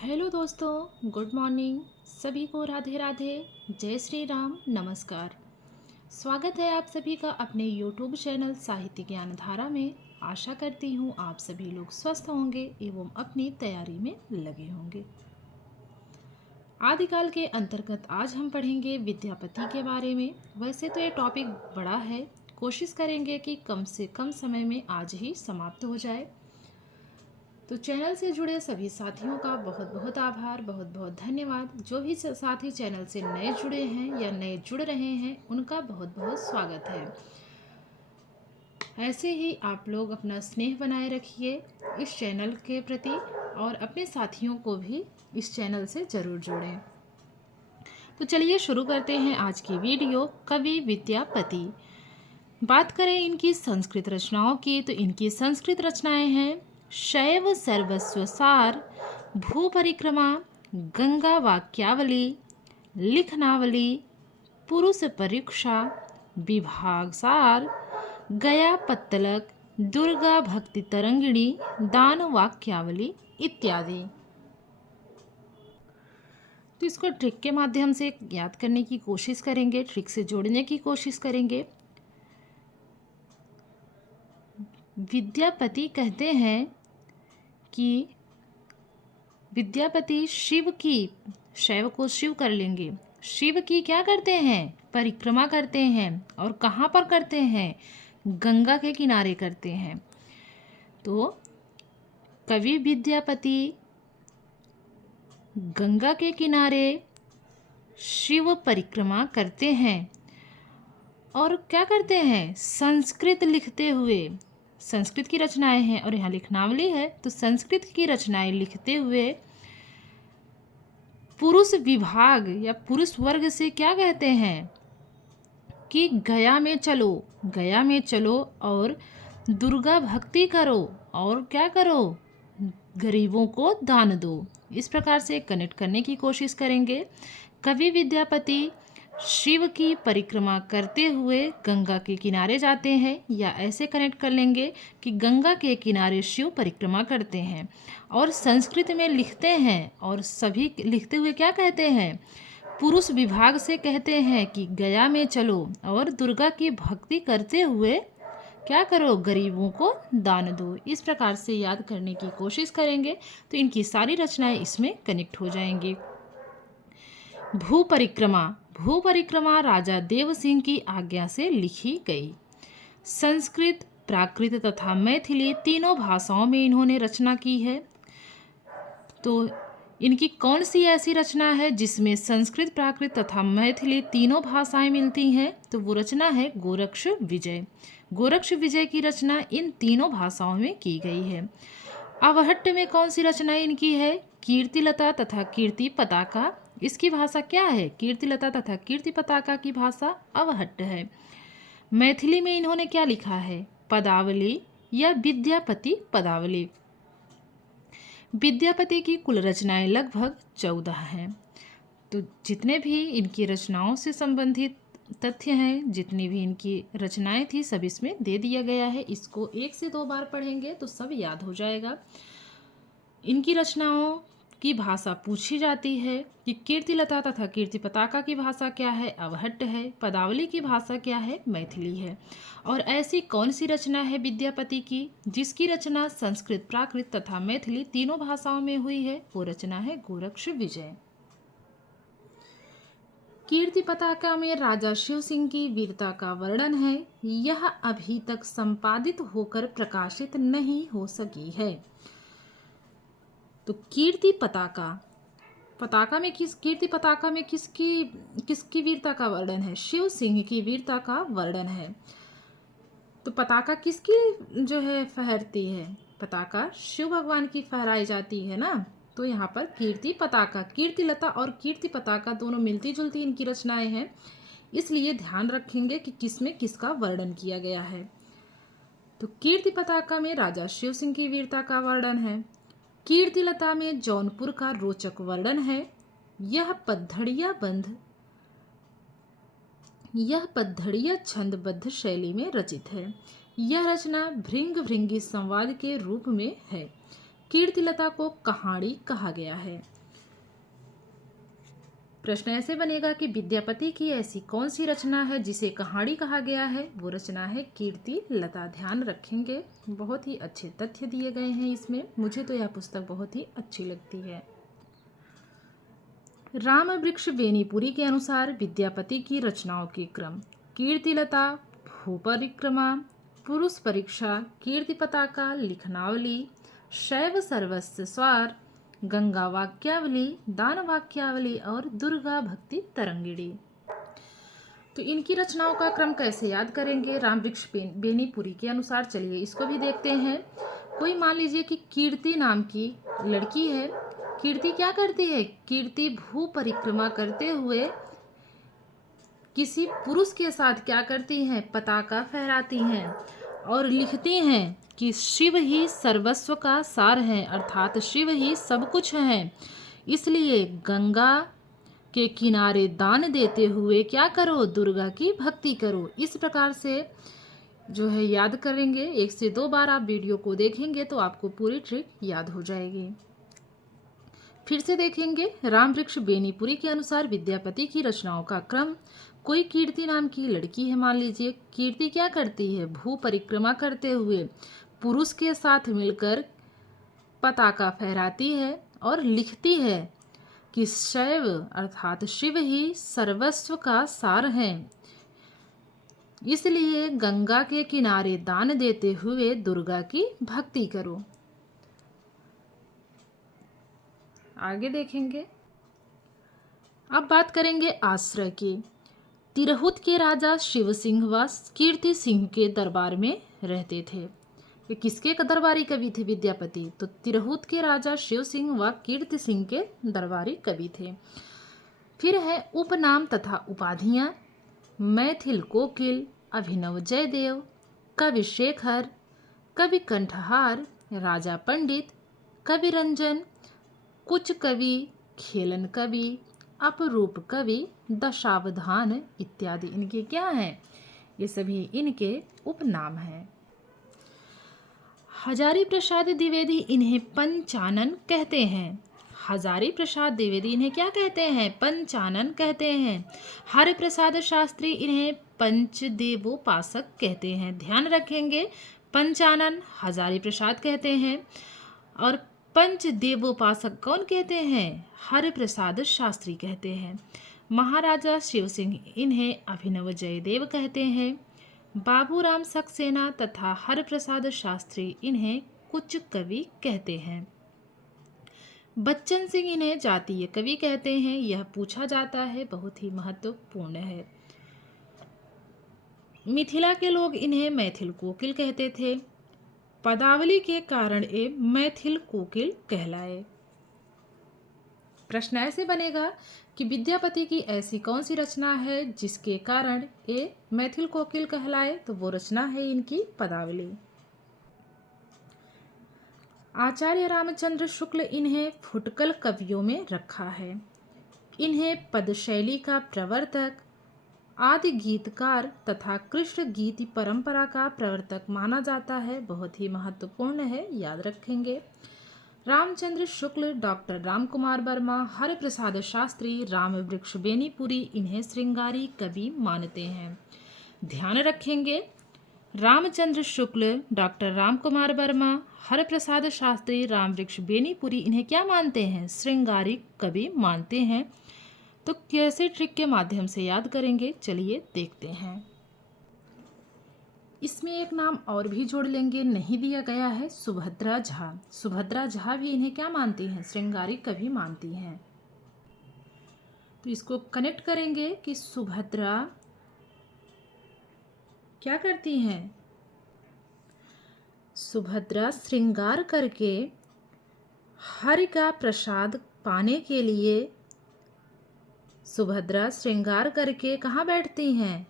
Hello दोस्तों, good morning. सभी को राधे राधे, जय श्री राम, नमस्कार। स्वागत है आप सभी का अपने यूट्यूब चैनल साहित्य ज्ञान धारा में। आशा करती हूँ आप सभी लोग स्वस्थ होंगे एवं अपनी तैयारी में लगे होंगे। आदिकाल के अंतर्गत आज हम पढ़ेंगे विद्यापति के बारे में। वैसे तो ये टॉपिक बड़ा है, कोशिश करेंगे कि कम से कम समय में आज ही समाप्त हो जाए। तो चैनल से जुड़े सभी साथियों का बहुत बहुत आभार, बहुत बहुत धन्यवाद। जो भी साथी चैनल से नए जुड़े हैं या नए जुड़ रहे हैं उनका बहुत बहुत स्वागत है। ऐसे ही आप लोग अपना स्नेह बनाए रखिए इस चैनल के प्रति और अपने साथियों को भी इस चैनल से ज़रूर जोड़ें। तो चलिए शुरू करते हैं आज की वीडियो। कवि विद्यापति। बात करें इनकी संस्कृत रचनाओं की तो इनकी संस्कृत रचनाएं हैं शैव सर्वस्व सार, भू परिक्रमा, गंगा वाक्यावली, लिखनावली, पुरुष परीक्षा, विभाग सार, गया पत्तलक, दुर्गा भक्ति तरंगिणी, दान वाक्यावली इत्यादि। तो इसको ट्रिक के माध्यम से याद करने की कोशिश करेंगे, ट्रिक से जोड़ने की कोशिश करेंगे। विद्यापति कहते हैं कि विद्यापति शिव की, शैव को शिव कर लेंगे, शिव की क्या करते हैं, परिक्रमा करते हैं। और कहाँ पर करते हैं, गंगा के किनारे करते हैं। तो कवि विद्यापति गंगा के किनारे शिव परिक्रमा करते हैं और क्या करते हैं, संस्कृत लिखते हुए। संस्कृत की रचनाएं हैं और यहाँ लिखनावली है, तो संस्कृत की रचनाएं लिखते हुए पुरुष विभाग या पुरुष वर्ग से क्या कहते हैं कि गया में चलो, गया में चलो और दुर्गा भक्ति करो और क्या करो, गरीबों को दान दो। इस प्रकार से कनेक्ट करने की कोशिश करेंगे। कवि विद्यापति शिव की परिक्रमा करते हुए गंगा के किनारे जाते हैं, या ऐसे कनेक्ट कर लेंगे कि गंगा के किनारे शिव परिक्रमा करते हैं और संस्कृत में लिखते हैं। और सभी लिखते हुए क्या कहते हैं, पुरुष विभाग से कहते हैं कि गया में चलो और दुर्गा की भक्ति करते हुए क्या करो, गरीबों को दान दो। इस प्रकार से याद करने की कोशिश करेंगे तो इनकी सारी रचनाएं इसमें कनेक्ट हो जाएंगी। भू परिक्रमा। भू परिक्रमा राजा देव सिंह की आज्ञा से लिखी गई। संस्कृत, प्राकृत तथा मैथिली तीनों भाषाओं में इन्होंने रचना की है। तो इनकी कौन सी ऐसी रचना है जिसमें संस्कृत, प्राकृत तथा मैथिली तीनों भाषाएं मिलती हैं, तो वो रचना है गोरक्ष विजय। गोरक्ष विजय की रचना इन तीनों भाषाओं में की गई है। अवहट्ट में कौन सी रचना इनकी है, कीर्तिलता तथा कीर्ति पताका। इसकी भाषा क्या है, कीर्तिलता तथा कीर्ति पताका की भाषा अवहट्ट है। मैथिली में इन्होंने क्या लिखा है, पदावली या विद्यापति पदावली। विद्यापति की कुल रचनाएं लगभग 14 हैं। तो जितने भी इनकी रचनाओं से संबंधित तथ्य हैं, जितनी भी इनकी रचनाएं थी, सब इसमें दे दिया गया है। इसको 1 से 2 बार पढ़ेंगे तो सब याद हो जाएगा। इनकी रचनाओं की भाषा पूछी जाती है कि कीर्तिलता तथा कीर्ति पताका की भाषा क्या है, अवहट्ट है। पदावली की भाषा क्या है, मैथिली है। और ऐसी कौन सी रचना है विद्यापति की जिसकी रचना संस्कृत, प्राकृत तथा मैथिली तीनों भाषाओं में हुई है, वो रचना है गोरक्ष विजय। कीर्ति पताका में राजा शिव सिंह की वीरता का वर्णन है। यह अभी तक संपादित होकर प्रकाशित नहीं हो सकी है। तो कीर्ति पताका, पताका में कीर्ति पताका में किसकी वीरता का वर्णन है, शिव सिंह की वीरता का वर्णन है। तो पताका किसकी जो है फहरती है, पताका शिव भगवान की फहराई जाती है ना। तो यहाँ पर कीर्ति पताका, कीर्तिलता और कीर्ति पताका दोनों मिलती जुलती इनकी रचनाएं हैं, इसलिए ध्यान रखेंगे कि किसमें किसका वर्णन किया गया है। तो कीर्ति पताका में राजा शिव सिंह की वीरता का वर्णन है। कीर्तिलता में जौनपुर का रोचक वर्णन है। यह पद्धड़िया छंदबद्ध शैली में रचित है। यह रचना भृंग भृंगी संवाद के रूप में है। कीर्तिलता को कहाड़ी कहा गया है। प्रश्न ऐसे बनेगा कि विद्यापति की ऐसी कौन सी रचना है जिसे कहाड़ी कहा गया है? वो रचना है कीर्ति लता। ध्यान रखेंगे, बहुत ही अच्छे तथ्य दिए गए हैं इसमें। मुझे तो यह पुस्तक बहुत ही अच्छी लगती है। राम वृक्ष बेनीपुरी के अनुसार विद्यापति की रचनाओं के क्रम: कीर्तिलता, भू परिक्रमा, पुरुष परीक्षा, कीर्ति पताका, लिखनावली, शैव सर्वस्व स्वार, गंगा वाक्यावली, दान वाक्यावली और दुर्गा भक्ति तरंगिणी। तो इनकी रचनाओं का क्रम कैसे याद करेंगे? राम वृक्ष बेनीपुरी के अनुसार चलिए इसको भी देखते हैं। कोई मान लीजिए कि कीर्ति नाम की लड़की है। कीर्ति क्या करती है? कीर्ति भू परिक्रमा करते हुए किसी पुरुष के साथ क्या करती हैं? पताका फहराती हैं और लिखती हैं कि शिव ही सर्वस्व का सार है, अर्थात शिव ही सब कुछ है। इसलिए गंगा के किनारे दान देते हुए क्या करो? दुर्गा की भक्ति करो। इस प्रकार से जो है याद करेंगे। 1 से 2 बार आप वीडियो को देखेंगे तो आपको पूरी ट्रिक याद हो जाएगी। फिर से देखेंगे। राम वृक्ष बेनीपुरी के अनुसार विद्यापति की रचनाओं का क्रम: कोई कीर्ति नाम की लड़की है, मान लीजिए। कीर्ति क्या करती है? भू परिक्रमा करते हुए पुरुष के साथ मिलकर पताका फहराती है और लिखती है कि शैव अर्थात शिव ही सर्वस्व का सार है। इसलिए गंगा के किनारे दान देते हुए दुर्गा की भक्ति करो। आगे देखेंगे। अब बात करेंगे आश्रय की। तिरहुत के राजा शिव सिंह व कीर्ति सिंह के दरबार में रहते थे। ये किसके दरबारी कवि थे? विद्यापति। तो तिरहुत के राजा शिव सिंह व कीर्ति सिंह के दरबारी कवि थे। फिर है उपनाम तथा उपाधियां: मैथिल कोकिल, अभिनव जयदेव, कवि शेखर, कवि कंठहार, राजा पंडित, कवि रंजन, कुछ कवि, खेलन कवि, अपरूप कवि, दशावधान इत्यादि इनके क्या हैं? ये सभी इनके उपनाम हैं। हजारी प्रसाद द्विवेदी इन्हें पंचानन कहते हैं। हजारी प्रसाद द्विवेदी इन्हें क्या कहते हैं? पंचानन कहते हैं। हरि प्रसाद शास्त्री इन्हें पंचदेवोपासक कहते हैं। ध्यान रखेंगे, पंचानन हजारी प्रसाद कहते हैं और पंचदेवोपासक कौन कहते हैं? हरि प्रसाद शास्त्री कहते हैं। महाराजा शिव सिंह इन्हें अभिनव जयदेव कहते हैं। बाबूराम सक्सेना तथा हरप्रसाद शास्त्री इन्हें कुछ कवि कहते हैं। बच्चन सिंह इन्हें जातीय कवि कहते हैं। यह पूछा जाता है, बहुत ही महत्वपूर्ण है। मिथिला के लोग इन्हें मैथिल कोकिल कहते थे। पदावली के कारण ये मैथिल कोकिल कहलाए। प्रश्न ऐसे बनेगा कि विद्यापति की ऐसी कौन सी रचना है जिसके कारण ये मैथिल कोकिल कहलाए? तो वो रचना है इनकी पदावली। आचार्य रामचंद्र शुक्ल इन्हें फुटकल कवियों में रखा है। इन्हें पदशैली का प्रवर्तक, आदि गीतकार तथा कृष्ण गीति परंपरा का प्रवर्तक माना जाता है। बहुत ही महत्वपूर्ण है, याद रखेंगे। रामचंद्र शुक्ल, डॉक्टर रामकुमार वर्मा, हरिप्रसाद शास्त्री, राम वृक्ष बेनीपुरी इन्हें श्रृंगारी कवि मानते हैं। ध्यान रखेंगे, रामचंद्र शुक्ल, डॉक्टर रामकुमार वर्मा, हरिप्रसाद शास्त्री, राम वृक्ष बेनीपुरी इन्हें क्या मानते हैं? श्रृंगारी कवि मानते हैं। तो कैसे ट्रिक के माध्यम से याद करेंगे, चलिए देखते हैं। इसमें एक नाम और भी जोड़ लेंगे, नहीं दिया गया है, सुभद्रा झा। सुभद्रा झा भी इन्हें क्या मानती हैं? श्रृंगारी कवि मानती हैं। तो इसको कनेक्ट करेंगे कि सुभद्रा क्या करती हैं? सुभद्रा श्रृंगार करके हरि का प्रसाद पाने के लिए सुभद्रा श्रृंगार करके कहाँ बैठती हैं?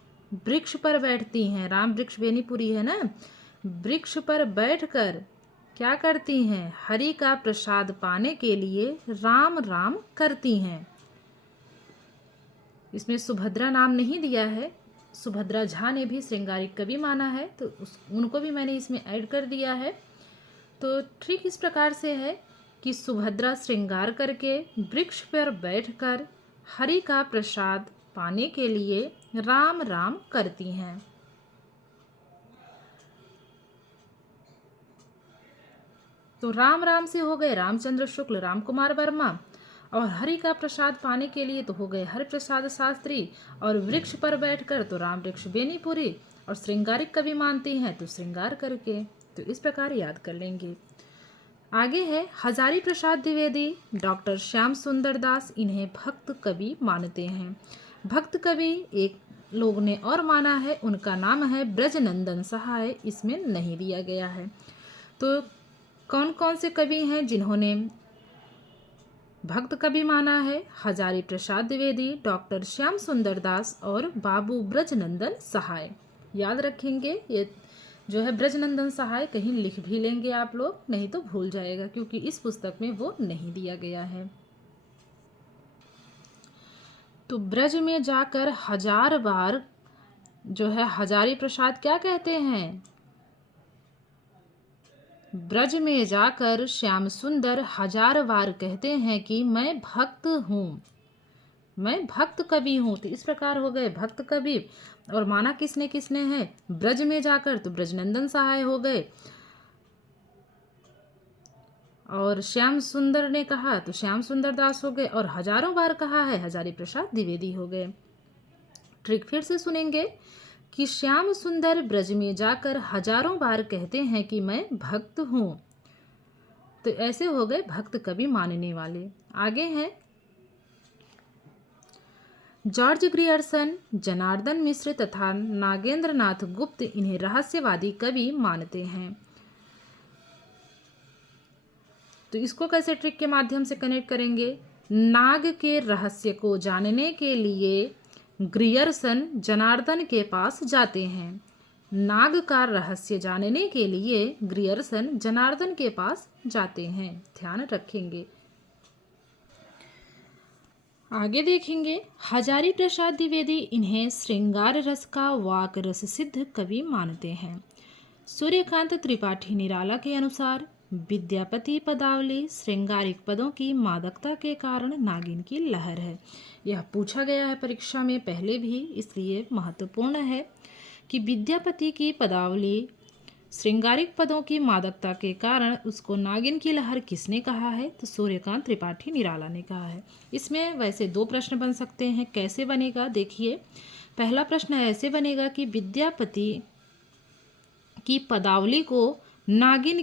वृक्ष पर बैठती हैं। राम वृक्ष बेनीपुरी है ना, वृक्ष पर बैठकर क्या करती हैं? हरि का प्रसाद पाने के लिए राम राम करती हैं। इसमें सुभद्रा नाम नहीं दिया है, सुभद्रा झा ने भी श्रृंगारिक कवि माना है, तो उनको भी मैंने इसमें ऐड कर दिया है। तो ठीक इस प्रकार से है कि सुभद्रा श्रृंगार करके वृक्ष पर बैठकर हरि का प्रसाद पाने के लिए राम राम करती हैं। तो राम राम से हो गए रामचंद्र शुक्ल, राम कुमार वर्मा, और हरि का प्रसाद पाने के लिए तो हो गए हरि प्रसाद शास्त्री, और वृक्ष पर बैठकर तो राम वृक्ष बेनीपुरी, और श्रृंगारिक कवि मानती हैं तो श्रृंगार करके। तो इस प्रकार याद कर लेंगे। आगे है हजारी प्रसाद द्विवेदी, डॉक्टर श्याम सुंदर दास इन्हें भक्त कवि मानते हैं। भक्त कवि एक लोग ने और माना है, उनका नाम है ब्रजनंदन सहाय, इसमें नहीं दिया गया है। तो कौन कौन से कवि हैं जिन्होंने भक्त कवि माना है? हजारी प्रसाद द्विवेदी, डॉक्टर श्याम सुंदर दास और बाबू ब्रजनंदन सहाय। याद रखेंगे, ये जो है ब्रजनंदन सहाय कहीं लिख भी लेंगे आप लोग, नहीं तो भूल जाएगा, क्योंकि इस पुस्तक में वो नहीं दिया गया है। तो ब्रज में जाकर 1000 बार जो है हजारी प्रसाद क्या कहते हैं? ब्रज में जाकर श्याम सुंदर 1000 बार कहते हैं कि मैं भक्त हूँ, मैं भक्त कवि हूँ। तो इस प्रकार हो गए भक्त कवि। और माना किसने किसने है? ब्रज में जाकर तो ब्रजनंदन सहाय हो गए, और श्याम सुंदर ने कहा तो श्याम सुंदर दास हो गए, और 1000 बार कहा है हजारी प्रसाद द्विवेदी हो गए। ट्रिक फिर से सुनेंगे कि श्याम सुंदर ब्रज में जाकर 1000 बार कहते हैं कि मैं भक्त हूँ। तो ऐसे हो गए भक्त कवि मानने वाले। आगे हैं जॉर्ज ग्रियर्सन, जनार्दन मिश्र तथा नागेंद्र नाथ गुप्त इन्हें रहस्यवादी कवि मानते हैं। तो इसको कैसे ट्रिक के माध्यम से कनेक्ट करेंगे? नाग के रहस्य को जानने के लिए ग्रियर्सन जनार्दन के पास जाते हैं। नाग का रहस्य जानने के लिए ग्रियर्सन जनार्दन के पास जाते हैं, ध्यान रखेंगे। आगे देखेंगे हजारी प्रसाद द्विवेदी इन्हें श्रृंगार रस का वाक रस सिद्ध कवि मानते हैं। सूर्यकांत त्रिपाठी निराला के अनुसार विद्यापति पदावली श्रृंगारिक पदों की मादकता के कारण नागिन की लहर है। यह पूछा गया है परीक्षा में पहले भी, इसलिए महत्वपूर्ण है कि विद्यापति की पदावली श्रृंगारिक पदों की मादकता के कारण उसको नागिन की लहर किसने कहा है? तो सूर्यकांत त्रिपाठी निराला ने कहा है। इसमें वैसे 2 प्रश्न बन सकते हैं, कैसे बनेगा देखिए। पहला प्रश्न ऐसे बनेगा कि विद्यापति की पदावली को नागिन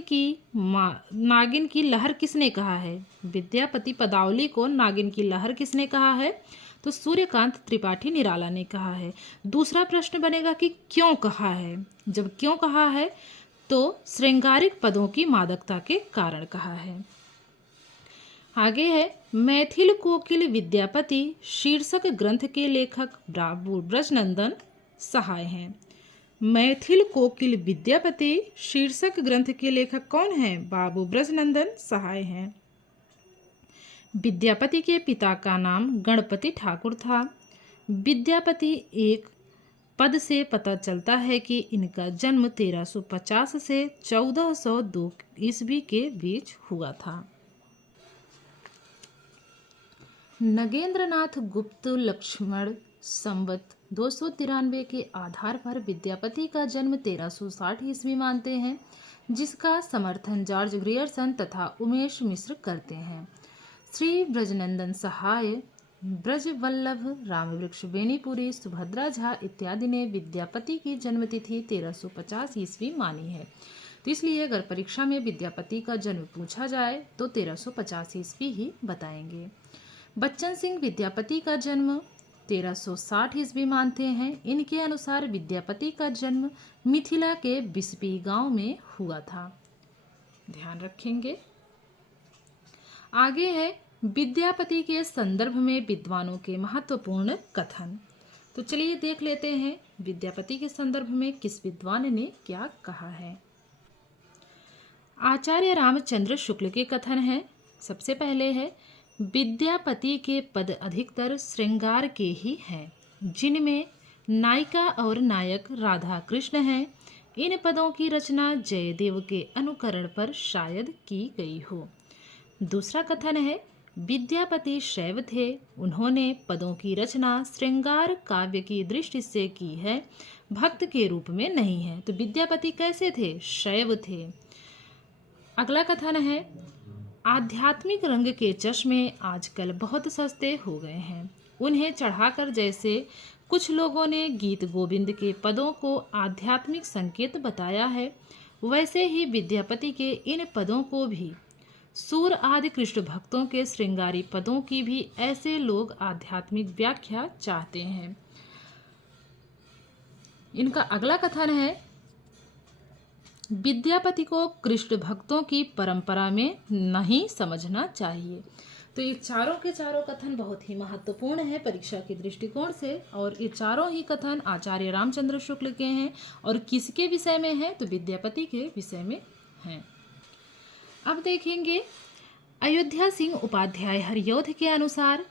की लहर किसने कहा है? विद्यापति पदावली को नागिन की लहर किसने कहा है? तो सूर्यकांत त्रिपाठी निराला ने कहा है। दूसरा प्रश्न बनेगा कि क्यों कहा है? जब क्यों कहा है तो श्रृंगारिक पदों की मादकता के कारण कहा है। आगे है मैथिल कोकिल विद्यापति शीर्षक ग्रंथ के लेखक बाबू ब्रजनंदन सहाय हैं। मैथिल कोकिल विद्यापति शीर्षक ग्रंथ के लेखक कौन हैं? बाबू ब्रजनंदन सहाय हैं। विद्यापति के पिता का नाम गणपति ठाकुर था। विद्यापति एक पद से पता चलता है कि इनका जन्म 1350 से 1402 ईस्वी के बीच हुआ था। नगेंद्रनाथ गुप्त लक्ष्मण संवत 293 के आधार पर विद्यापति का जन्म 1360 ईस्वी मानते हैं, जिसका समर्थन जॉर्ज ग्रियर्सन तथा उमेश मिश्र करते हैं। श्री ब्रजनंदन सहाय, ब्रज वल्लभ, रामवृक्ष बेनीपुरी, सुभद्रा झा इत्यादि ने विद्यापति की जन्मतिथि 1350 ईस्वी मानी है। तो इसलिए अगर परीक्षा में विद्यापति का जन्म पूछा जाए तो 1350 ईस्वी ही बताएंगे। बच्चन सिंह विद्यापति का जन्म 1360 ईस्वी मानते हैं। इनके अनुसार विद्यापति का जन्म मिथिला के बिस्पी गांव में हुआ था, ध्यान रखेंगे। आगे है विद्यापति के संदर्भ में विद्वानों के महत्वपूर्ण कथन। तो चलिए देख लेते हैं विद्यापति के संदर्भ में किस विद्वान ने क्या कहा है। आचार्य रामचंद्र शुक्ल के कथन है। सबसे पहले है विद्यापति के पद अधिकतर श्रृंगार के ही हैं, जिनमें नायिका और नायक राधा कृष्ण हैं। इन पदों की रचना जयदेव के अनुकरण पर शायद की गई हो। दूसरा कथन है, विद्यापति शैव थे, उन्होंने पदों की रचना श्रृंगार काव्य की दृष्टि से की है, भक्त के रूप में नहीं है। तो विद्यापति कैसे थे? शैव थे। अगला कथन है, आध्यात्मिक रंग के चश्मे आजकल बहुत सस्ते हो गए हैं, उन्हें चढ़ाकर जैसे कुछ लोगों ने गीत गोविंद के पदों को आध्यात्मिक संकेत बताया है, वैसे ही विद्यापति के इन पदों को भी सूर आदि कृष्ण भक्तों के श्रृंगारी पदों की भी ऐसे लोग आध्यात्मिक व्याख्या चाहते हैं। इनका अगला कथन है, विद्यापति को कृष्ण भक्तों की परंपरा में नहीं समझना चाहिए। तो ये चारों के चारों कथन बहुत ही महत्वपूर्ण है परीक्षा के दृष्टिकोण से, और ये चारों ही कथन आचार्य रामचंद्र शुक्ल के हैं और किसके विषय में है? तो विद्यापति के विषय में हैं। अब देखेंगे, अयोध्या सिंह उपाध्याय हरिऔध के अनुसार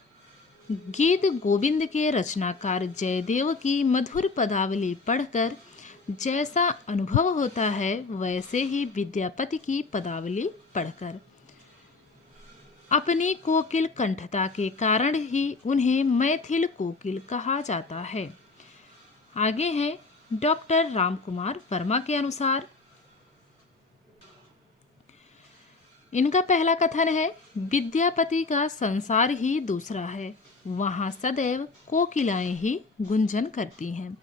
गीत गोविंद के रचनाकार जयदेव की मधुर पदावली पढ़कर जैसा अनुभव होता है, वैसे ही विद्यापति की पदावली पढ़कर अपनी कोकिल कंठता के कारण ही उन्हें मैथिल कोकिल कहा जाता है। आगे हैं डॉक्टर रामकुमार वर्मा के अनुसार, इनका पहला कथन है, विद्यापति का संसार ही दूसरा है, वहाँ सदैव कोकिलाएं ही गुंजन करती हैं।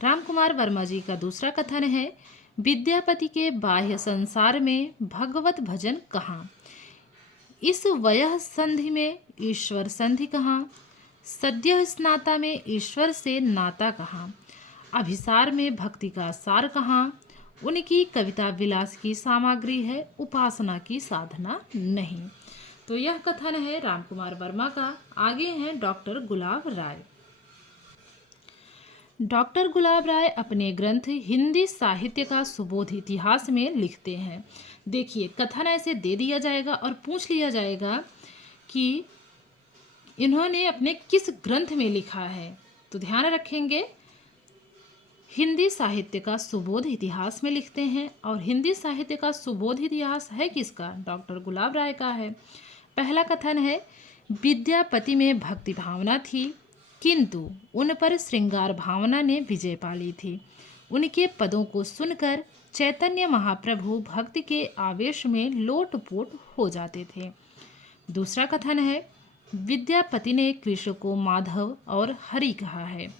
रामकुमार वर्मा जी का दूसरा कथन है, विद्यापति के बाह्य संसार में भगवत भजन कहाँ, इस वयः संधि में ईश्वर संधि कहाँ, सद्यः स्नाता में ईश्वर से नाता कहाँ, अभिसार में भक्ति का सार कहाँ, उनकी कविता विलास की सामग्री है, उपासना की साधना नहीं। तो यह कथन है रामकुमार वर्मा का। आगे हैं डॉक्टर गुलाब राय। डॉक्टर गुलाब राय अपने ग्रंथ हिंदी साहित्य का सुबोध इतिहास में लिखते हैं। देखिए, कथन ऐसे दे दिया जाएगा और पूछ लिया जाएगा कि इन्होंने अपने किस ग्रंथ में लिखा है, तो ध्यान रखेंगे हिंदी साहित्य का सुबोध इतिहास में लिखते हैं। और हिंदी साहित्य का सुबोध इतिहास है किसका? डॉक्टर गुलाब राय का है। पहला कथन है, विद्यापति में भक्ति भावना थी, किंतु उन पर श्रृंगार भावना ने विजय पा ली थी। उनके पदों को सुनकर चैतन्य महाप्रभु भक्ति के आवेश में लोटपोट हो जाते थे। दूसरा कथन है, विद्यापति ने कृष्ण को माधव और हरि कहा है,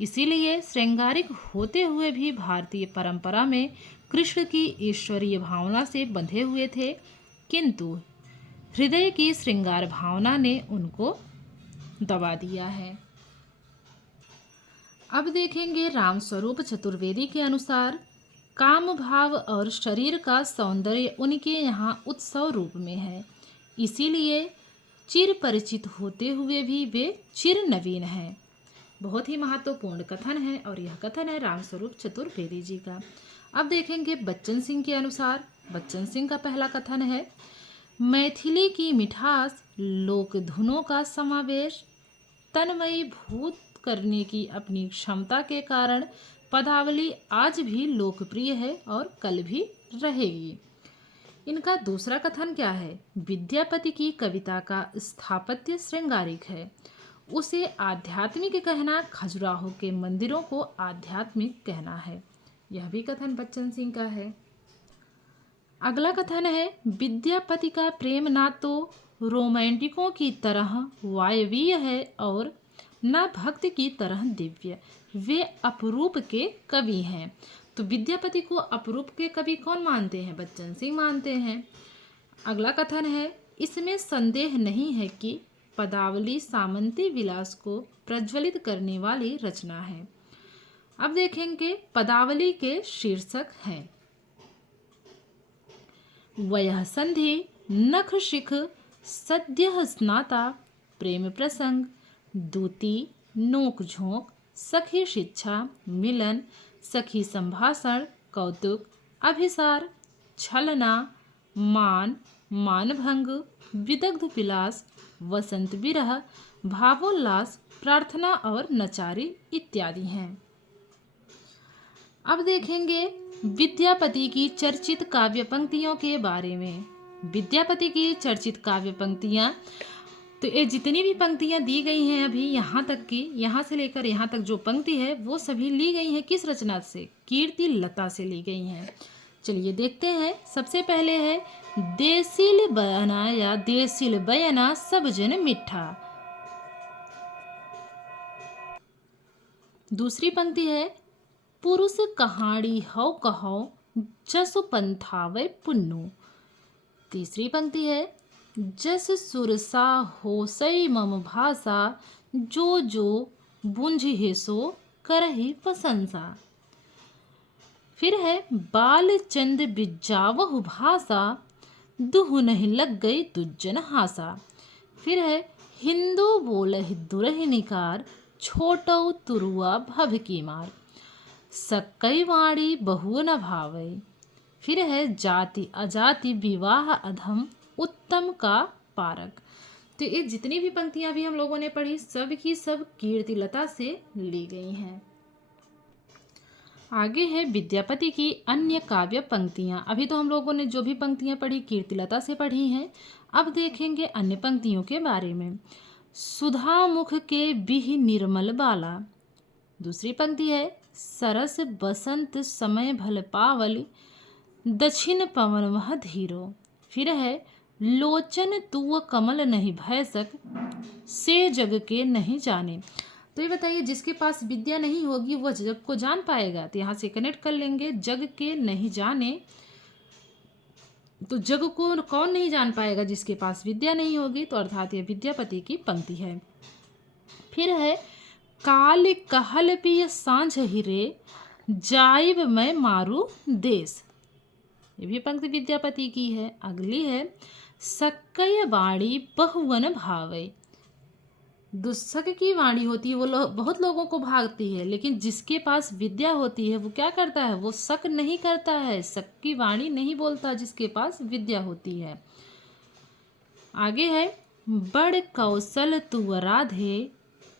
इसीलिए श्रृंगारिक होते हुए भी भारतीय परंपरा में कृष्ण की ईश्वरीय भावना से बंधे हुए थे, किंतु हृदय की श्रृंगार भावना ने उनको दबा दिया है। अब देखेंगे रामस्वरूप चतुर्वेदी के अनुसार, काम भाव और शरीर का सौंदर्य उनके यहाँ उत्सव रूप में है, इसीलिए चिर परिचित होते हुए भी वे चिर नवीन हैं। बहुत ही महत्वपूर्ण कथन है और यह कथन है रामस्वरूप चतुर्वेदी जी का। अब देखेंगे बच्चन सिंह के अनुसार। बच्चन सिंह का पहला कथन है, मैथिली की मिठास, लोक धुनों का समावेश, तन्मयी भूत करने की अपनी क्षमता के कारण पदावली आज भी लोकप्रिय है और कल भी रहेगी। इनका दूसरा कथन क्या है, विद्यापति की कविता का स्थापत्य श्रृंगारिक है, उसे आध्यात्मिक कहना खजुराहो के मंदिरों को आध्यात्मिक कहना है। यह भी कथन बच्चन सिंह का है। अगला कथन है, विद्यापति का प्रेम ना तो रोमांटिकों की तरह वायवीय है और न भक्ति की तरह दिव्य, वे अपरूप के कवि हैं। तो विद्यापति को अपरूप के कवि कौन मानते हैं? बच्चन सिंह मानते हैं। अगला कथन है, इसमें संदेह नहीं है कि पदावली सामंती विलास को प्रज्वलित करने वाली रचना है। अब देखेंगे पदावली के शीर्षक हैं, वयः संधि, नख शिख, सद्यः स्नाता, प्रेम प्रसंग, दूती, नोक झोंक, सखी शिक्षा, मिलन, सखी संभाषण, कौतुक, अभिसार, छलना, मान, मानभंग, विदग्ध विलास, वसंत विरह, भावोल्लास, प्रार्थना और नचारी इत्यादि हैं। अब देखेंगे विद्यापति की चर्चित काव्य पंक्तियों के बारे में। विद्यापति की चर्चित काव्य पंक्तियाँ, तो ये जितनी भी पंक्तियाँ दी गई हैं अभी यहाँ तक की, यहाँ से लेकर यहाँ तक जो पंक्ति है वो सभी ली गई हैं किस रचना से? कीर्ति लता से ली गई हैं। चलिए देखते हैं। सबसे पहले है देसिल बयाना या देसिल बयाना सब जन मिठा। दूसरी पंक्ति है पुरुष कहाड़ी हौ कहो जसु पंथावे पुन्नु। तीसरी पंक्ति है जस सुरसा हो सई मम भाषा जो जो बुंझि सो करहि प्रशंसा। फिर है बाल चंद बिजावहु भाषा दुहु नहीं लग गई दुज्जन हासा। फिर है हिंदू बोलहि दुरहि निकार छोटौ तुरुआ भव की मार सक्कई वाणी बहु न भावै। फिर है जाति अजाति विवाह अधम उत्तम का पारक। तो ये जितनी भी पंक्तियां भी हम लोगों ने पढ़ी सब की सब कीर्तिलता से ली गई हैं। आगे है विद्यापति की अन्य काव्य पंक्तियां। अभी तो हम लोगों ने जो भी पंक्तियां पढ़ी कीर्तिलता से पढ़ी हैं। अब देखेंगे अन्य पंक्तियों के बारे में। सुधा मुख के बिहि निर्मल बाला। दूसरी पंक्ति है सरस बसंत समय भल पावल दक्षिण पवन वह धीरो। फिर है लोचन तुअ कमल नहीं भय सक से जग के नहीं जाने। तो ये बताइए जिसके पास विद्या नहीं होगी वह जग को जान पाएगा? तो यहाँ से कनेक्ट कर लेंगे जग के नहीं जाने, तो जग को कौन नहीं जान पाएगा? जिसके पास विद्या नहीं होगी। तो अर्थात ये विद्यापति की पंक्ति है। फिर है काल कहल पिय सांझ हिरे जाइब मैं मारू देश। ये भी पंक्ति विद्यापति की है। अगली है सक्कय वाणी बहुवन भावै। दुस्सक की वाणी होती है वो बहुत लोगों को भागती है, लेकिन जिसके पास विद्या होती है वो क्या करता है? वो शक नहीं करता है, शक की वाणी नहीं बोलता जिसके पास विद्या होती है। आगे है बड़ कौशल तुअ राधे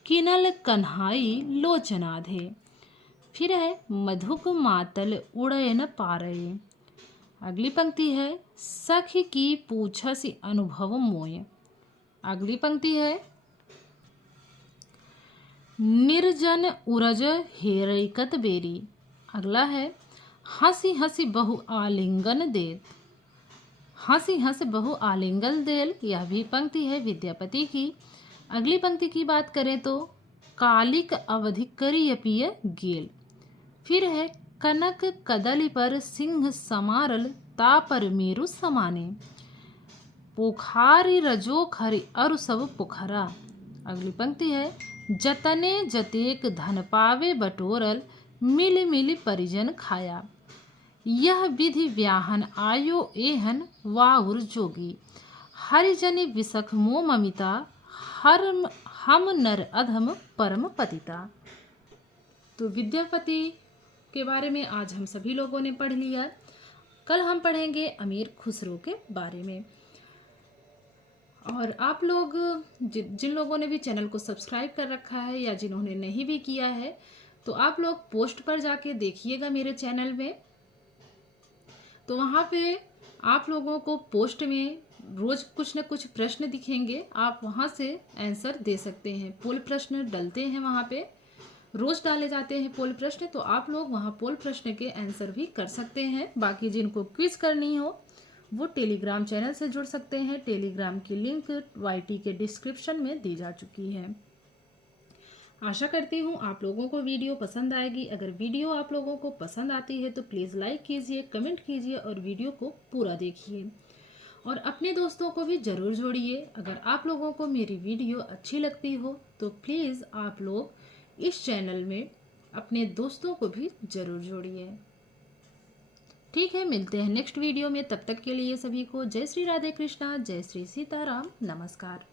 किनल कन्हाई लोचनाधे। फिर है मधुक मातल उड़यन पारय। अगली पंक्ति है सखी की पूछसी अनुभव मोय। अगली पंक्ति है निर्जन उरज हेरैकत बेरी। अगला है हंसी हंसी बहु आलिंगन देत। हंसी हंस बहु आलिंगन देल, यह भी पंक्ति है विद्यापति की। अगली पंक्ति की बात करें तो कालिक अवधि करिय पिय गेल। फिर है कनक कदली पर सिंह समारल तापर मेरु समाने पोखारी रजो खरी अरु सब पोखरा। अगली पंक्ति है जतने जतेक धन पावे बटोरल मिली मिली परिजन खाया यह विधि व्याहन आयो एहन वाउर जोगी हरिजनि विसख मो ममिता हम नर अधम परम पतिता। तो विद्यापति के बारे में आज हम सभी लोगों ने पढ़ लिया। कल हम पढ़ेंगे अमीर खुसरो के बारे में। और आप लोग जिन लोगों ने भी चैनल को सब्सक्राइब कर रखा है या जिन्होंने नहीं भी किया है, तो आप लोग पोस्ट पर जाके देखिएगा मेरे चैनल में। तो वहाँ पे आप लोगों को पोस्ट में रोज़ कुछ न कुछ प्रश्न दिखेंगे, आप वहाँ से आंसर दे सकते हैं। पोल प्रश्न डलते हैं वहाँ पे, रोज़ डाले जाते हैं पोल प्रश्न, तो आप लोग वहाँ पोल प्रश्न के आंसर भी कर सकते हैं। बाकी जिनको क्विज करनी हो वो टेलीग्राम चैनल से जुड़ सकते हैं। टेलीग्राम की लिंक YT के डिस्क्रिप्शन में दी जा चुकी है। आशा करती हूँ आप लोगों को वीडियो पसंद आएगी। अगर वीडियो आप लोगों को पसंद आती है तो प्लीज़ लाइक कीजिए, कमेंट कीजिए और वीडियो को पूरा देखिए और अपने दोस्तों को भी ज़रूर जोड़िए। अगर आप लोगों को मेरी वीडियो अच्छी लगती हो तो प्लीज़ आप लोग इस चैनल में अपने दोस्तों को भी ज़रूर जोड़िए। ठीक है, मिलते हैं नेक्स्ट वीडियो में। तब तक के लिए सभी को जय श्री राधे कृष्णा, जय श्री सीताराम, नमस्कार।